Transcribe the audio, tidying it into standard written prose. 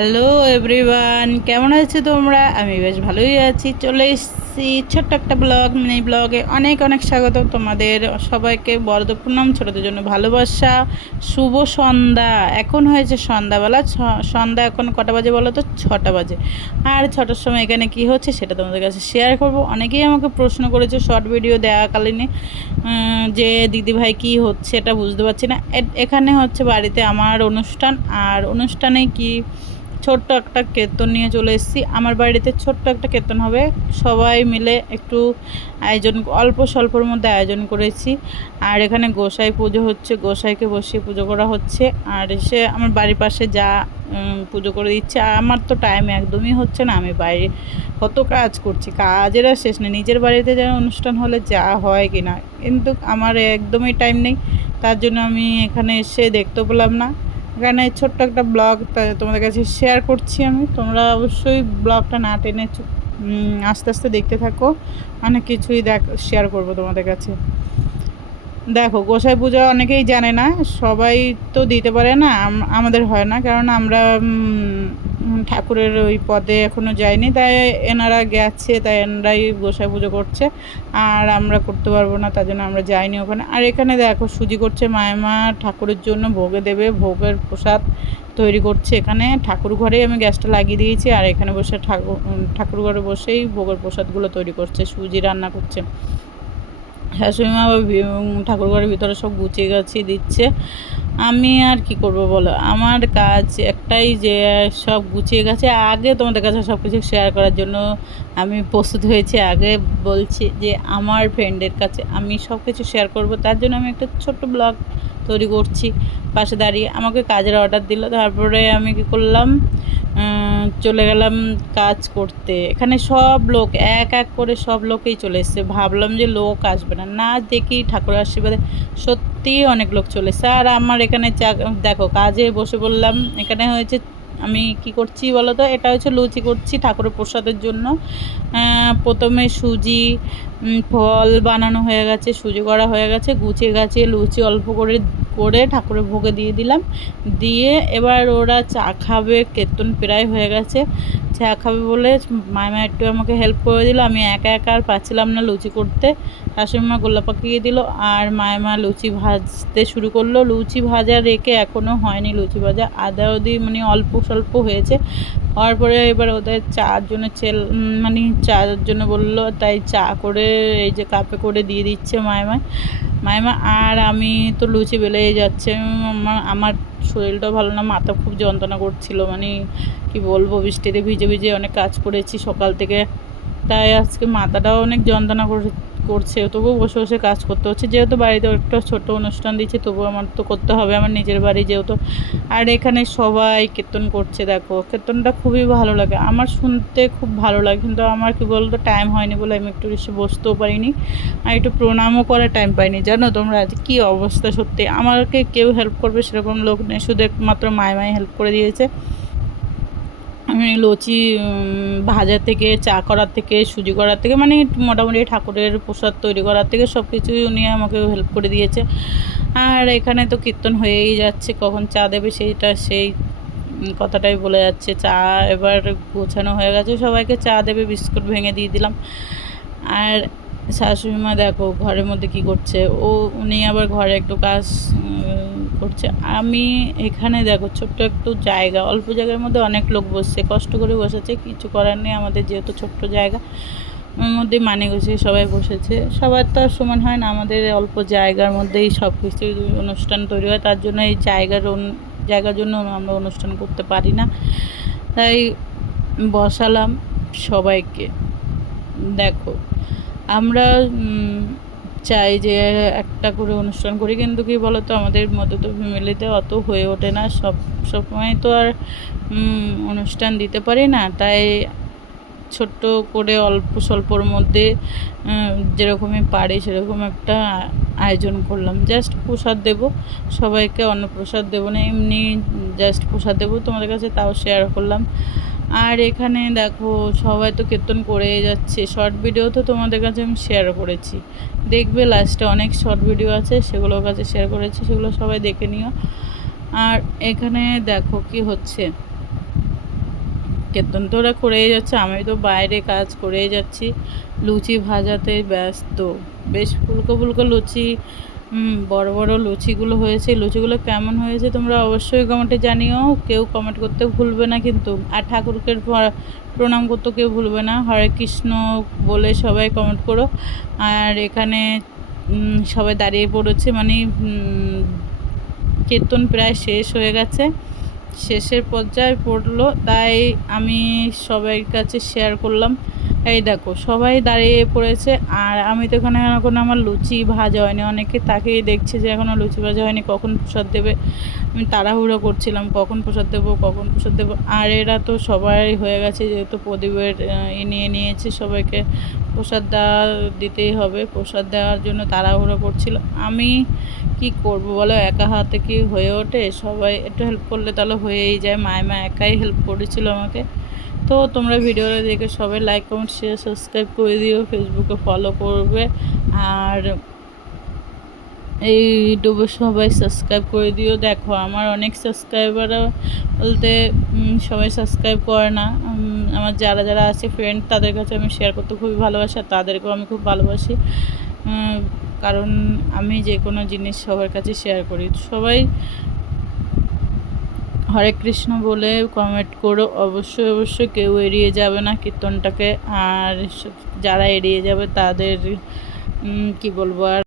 Hello everyone, কেমন আছো তোমরা? আমি বেশ ভালোই আছি। চলে এসেছি ছোট্ট একটা ব্লগ, মিনি ব্লগে অনেক অনেক স্বাগত তোমাদের সবাইকে। বড়দের প্রণাম, ছোটদের জন্য ভালোবাসা। শুভ সন্ধ্যা। এখন হয়েছে সন্ধ্যাবেলা। সন্ধ্যা এখন কটা বাজে বলো তো? 6টা বাজে। আর 6টার সময় এখানে কি হচ্ছে সেটা তোমাদের কাছে শেয়ার করব। অনেকেই আমাকে প্রশ্ন করেছে শর্ট ভিডিও দেওয়াকালীন যে দিদিভাই কি হচ্ছে এটা বুঝতে পারছি না। এখানে হচ্ছে বাড়িতে আমার অনুষ্ঠান, আর অনুষ্ঠানে কি ছোট্ট একটা কীর্তন নিয়ে চলে এসেছি। আমার বাড়িতে ছোট্ট একটা কীর্তন হবে, সবাই মিলে একটু আয়োজন, অল্প স্বল্পর মধ্যে আয়োজন করেছি। আর এখানে গোসাই পুজো হচ্ছে, গোসাইকে বসিয়ে পুজো করা হচ্ছে। আর সে আমার বাড়ির পাশে যা পুজো করে দিচ্ছে। আর আমার তো টাইম একদমই হচ্ছে না, আমি বাইরে কত কাজ করছি, কাজের আর শেষ নেই। নিজের বাড়িতে যেন অনুষ্ঠান হলে যা হয় কি না, কিন্তু আমার একদমই টাইম নেই। তার জন্য আমি এখানে এসে দেখতেও পেলাম না। এখানে ছোট্ট একটা ব্লগ তোমাদের কাছে শেয়ার করছি আমি। তোমরা অবশ্যই ব্লগটা না টেনে আস্তে আস্তে দেখতে থাকো। অনেক কিছুই শেয়ার করব তোমাদের কাছে। দেখো, গোসাই পূজা অনেকেই জানে না, সবাই তো দিতে পারে না, আমাদের হয় না, কারণ আমরা ঠাকুরের ওই পদে এখনও যাইনি। তাই এনারা গেছে, তাই এনারাই গোসাই পুজো করছে। আর আমরা করতে পারবো না, তার জন্য আমরা যাইনি ওখানে। আর এখানে দেখো সুজি করছে মায়েমা, ঠাকুরের জন্য ভোগে দেবে, ভোগের প্রসাদ তৈরি করছে। এখানে ঠাকুর ঘরেই আমি গ্যাসটা লাগিয়ে দিয়েছি, আর এখানে বসে ঠাকুর ঘরে বসেই ভোগের প্রসাদগুলো তৈরি করছে, সুজি রান্না করছে। শাশুড়িমা ঠাকুর ঘরের ভিতরে সব গুছিয়ে গাছিয়ে দিচ্ছে। আমি আর কি করব বলো, আমার কাজ একটাই যে সব গুছিয়ে গেছে। আগে তোমাদের কাছে সব কিছু শেয়ার করার জন্য আমি প্রস্তুত হয়েছি। আগে বলছি যে আমার ফ্রেন্ডের কাছে আমি সব কিছু শেয়ার করব, তার জন্য আমি একটা ছোট্ট ব্লগ তৈরি করছি। পাশে দাঁড়িয়ে আমাকে কাজের অর্ডার দিল, তারপরে আমি কি করলাম, চলে গেলাম কাজ করতে। এখানে সব লোক এক এক করে সব লোকেই চলে এসছে। ভাবলাম যে লোক আসবে না, না দেখি ঠাকুরের আশীর্বাদে সত্যিই অনেক লোক চলে এসছে। আর আমার এখানে দেখো কাজে বসে বললাম। এখানে হয়েছে, আমি কি করছি বলো তো, এটা হচ্ছে লুচি করছি ঠাকুরের প্রসাদের জন্য। প্রথমে সুজি, ফল বানানো হয়ে গেছে, সুজি করা হয়ে গেছে, গুছিয়ে গাছিয়ে লুচি অল্প করে করে ঠাকুরের ভোগে দিয়ে দিলাম। দিয়ে এবার ওরা চা খাবে, কীর্তন প্রায় হয়ে গেছে। চা খাবে বলে মামা একটু আমাকে হেল্প করে দিল। আমি একা একা আর পাচ্ছিলাম না লুচি করতে। শাশুড়িমা গোল্লা পাকিয়ে দিল, আর মামা লুচি ভাজতে শুরু করলো। লুচি ভাজা রেখে এখনও হয়নি লুচি ভাজা, আদা অবধি মানে অল্প স্বল্প হয়েছে। হওয়ার পরে এবার ওদের চার জন্য মানে চার জন্য বললো, তাই চা করে এই যে কাপে করে দিয়ে দিচ্ছে মায়মা। আর আমি তো লুচি বেলেই যাচ্ছে। আমার শরীরটাও ভালো না, মাথা খুব যন্ত্রণা করছিল, মানে কি বলবো, বৃষ্টিতে ভিজে ভিজে অনেক কাজ করেছি সকাল থেকে। তাই আজকে মাথাটাও অনেক যন্ত্রণা করছে, তবুও বসে বসে কাজ করতে হচ্ছে। যেহেতু বাড়িতে একটা ছোট অনুষ্ঠান দিচ্ছে, তবুও আমার তো করতে হবে, আমার নিজের বাড়ি যেহেতু। আর এখানে সবাই কীর্তন করছে, দেখো কীর্তনটা খুবই ভালো লাগে, আমার শুনতে খুব ভালো লাগে। কিন্তু আমার কি বলতো, টাইম হয়নি বলে আমি একটু এসে বসতেও পারিনি, আর একটু প্রণামও করার টাইম পাইনি। জানো তোমরা আজ কী অবস্থা, সত্যি আমাকে কেউ হেল্প করবে সেরকম লোক নেই, শুধু একমাত্র মায় হেল্প করে দিয়েছে। আমি লুচি ভাজা থেকে, চা করার থেকে, সুজি করার থেকে, মানে মোটামুটি ঠাকুরের প্রসাদ তৈরি করার থেকে সব কিছুই উনি আমাকে হেল্প করে দিয়েছে। আর এখানে তো কীর্তন হয়েই যাচ্ছে, কখন চা দেবে সেই কথাটাই বলে যাচ্ছে। চা এবার গোছানো হয়ে গেছে, সবাইকে চা দেবে, বিস্কুট ভেঙে দিয়ে দিলাম। আর শাশুড়ি মা দেখো ঘরের মধ্যে কি করছে, উনি আবার ঘরে একটু কাজ করছে। আমি এখানে দেখো ছোট্ট একটু জায়গা, অল্প জায়গার মধ্যে অনেক লোক বসছে, কষ্ট করে বসেছে, কিছু করার নেই, আমাদের যেহেতু ছোট্ট জায়গা ওর মধ্যেই মানে গুছিয়ে সবাই বসেছে। সবার তো আর সমান হয় না, আমাদের অল্প জায়গার মধ্যেই সব কিছু অনুষ্ঠান তৈরি হয়, তার জন্য এই জায়গার জন্য আমরা অনুষ্ঠান করতে পারি না। তাই বসালাম সবাইকে। দেখো আমরা চাই যে একটা করে অনুষ্ঠান করি, কিন্তু কি বলতো, আমাদের মতো তো ফ্যামিলিতে অত হয়ে ওঠে না, সময় তো আর অনুষ্ঠান দিতে পারি না। তাই ছোট্ট করে অল্প স্বল্পর মধ্যে যেরকমই পারি সেরকম একটা আয়োজন করলাম। জাস্ট প্রসাদ দেব সবাইকে, অন্নপ্রসাদ দেবো না, এমনি জাস্ট প্রসাদ দেবো তোমাদের কাছে, তাও শেয়ার করলাম। আর এখানে দেখো সবাই তো কীর্তন করেই যাচ্ছে। শর্ট ভিডিও তো তোমাদের কাছে আমি শেয়ার করেছি, দেখবে লাস্টে অনেক শর্ট ভিডিও আছে, সেগুলোর কাছে শেয়ার করেছি, সেগুলো সবাই দেখে নিও। আর এখানে দেখো কি হচ্ছে, কীর্তন তো ওরা করেই যাচ্ছে, আমি তো বাইরে কাজ করেই যাচ্ছি, লুচি ভাজাতে ব্যস্ত। বেশ ফুলকো ফুলকো লুচি, বড় বড় লুচিগুলো হয়েছে। লুচিগুলো কেমন হয়েছে তোমরা অবশ্যই কমেন্টে জানিও। কেউ কমেন্ট করতে ভুলবে না কিন্তু, আর ঠাকুরকে প্রণাম করতে কেউ ভুলবে না। হরে কৃষ্ণ বলে সবাই কমেন্ট করো। আর এখানে সবাই দাঁড়িয়ে পড়েছে, মানে কীর্তন প্রায় শেষ হয়ে গেছে, শেষের পর্যায়ে পড়লো, তাই আমি সবার কাছে শেয়ার করলাম। এই দেখো সবাই দাঁড়িয়ে পড়েছে, আর আমি তো এখানে এখনো আমার লুচি ভাজা হয়নি। অনেকে তাকেই দেখছে যে এখনও লুচি ভাজা হয়নি, কখন প্রসাদ দেবে। আমি তাড়াহুড়ো করছিলাম কখন প্রসাদ দেবো কখন প্রসাদ দেবো। আর এরা তো সবাই হয়ে গেছে, যেহেতু প্রদীপের নিয়ে নিয়েছে, সবাইকে প্রসাদ দিতেই হবে। প্রসাদ দেওয়ার জন্য তাড়াহুড়ো করছিল। আমি কি করব বলো, একা হাতে কি হয়ে ওঠে? সবাই একটু হেল্প করলে তাহলে হয়েই যায়। মায়েমা একাই হেল্প করেছিল আমাকে। তো তোমরা ভিডিওটা দেখে সবাই লাইক কমেন্ট শেয়ার সাবস্ক্রাইব করে দিও, ফেসবুকে ফলো করবে, আর এই ইউটিউবে সবাই সাবস্ক্রাইব করে দিও। দেখো আমার অনেক সাবস্ক্রাইবার বলতে সবাই সাবস্ক্রাইব করে না। আমার যারা যারা আছে ফ্রেন্ড, তাদের কাছে আমি শেয়ার করতে খুবই ভালোবাসি, আর তাদেরকেও আমি খুব ভালোবাসি, কারণ আমি যে কোনো জিনিস সবার কাছে শেয়ার করি। সবাই হরে কৃষ্ণ বলে কমেন্ট করো, অবশ্যই অবশ্যই কেউ এড়িয়ে যাবে না কীর্তনটাকে। আর যারা এড়িয়ে যাবে তাদের কি বলবো আর।